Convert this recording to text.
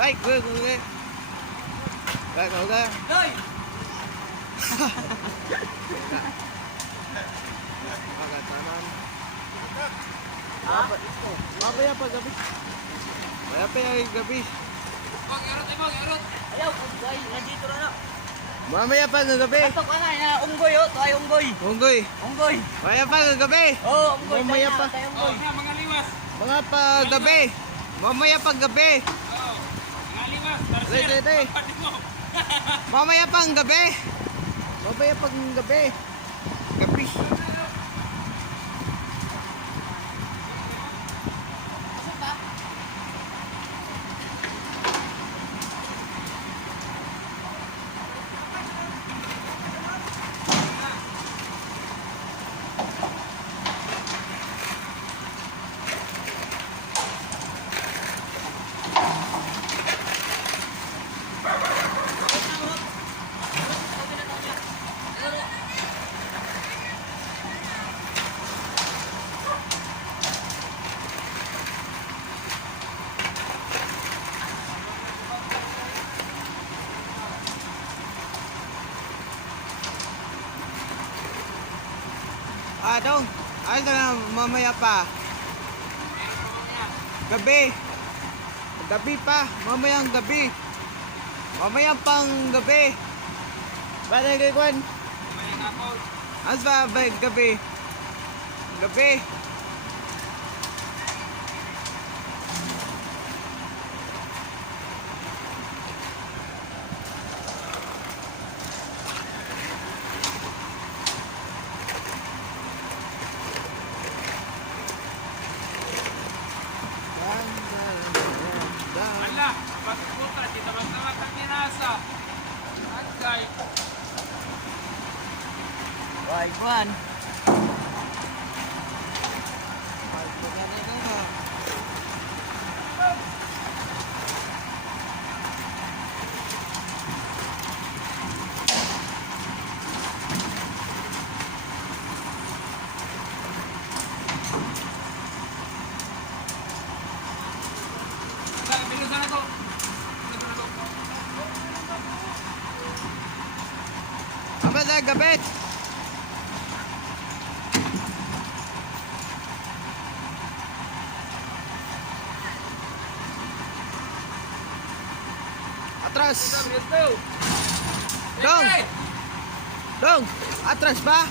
Baik, gue. Baik, udah. Doy! Agak kanan. Ha? Apa ya Pak gabi? Apa ya gabi? Bang, erot. Ayaw, unggoy. Nandito na na. Mamaya pa gabi. Atok ka na, unggoy oh. Tayo unggoy. Unggoy. Unggoy. Mamaya pa gabi. Oh, unggoy. Mamaya pa. Tayo unggoy. Mga liwas. Mga pa gabi. Mamaya pa gabi. Mga liwas. Dito. Mamaya pang gabi. Mamaya pang gabi. Gabi. Dong. Ano na mamaya pa? Gabi. Gabi pa. Mamayang gabi. Mamayang pang gabi. Bale kay Kwan. May kapon. As ba gabi? Gabi. Ala, pagpupunta, dito magtawag ng pinasa. Agay. Why, Juan? Bilisan ako. Apa sa gabi? Atras. Dong. Dong, atras ba?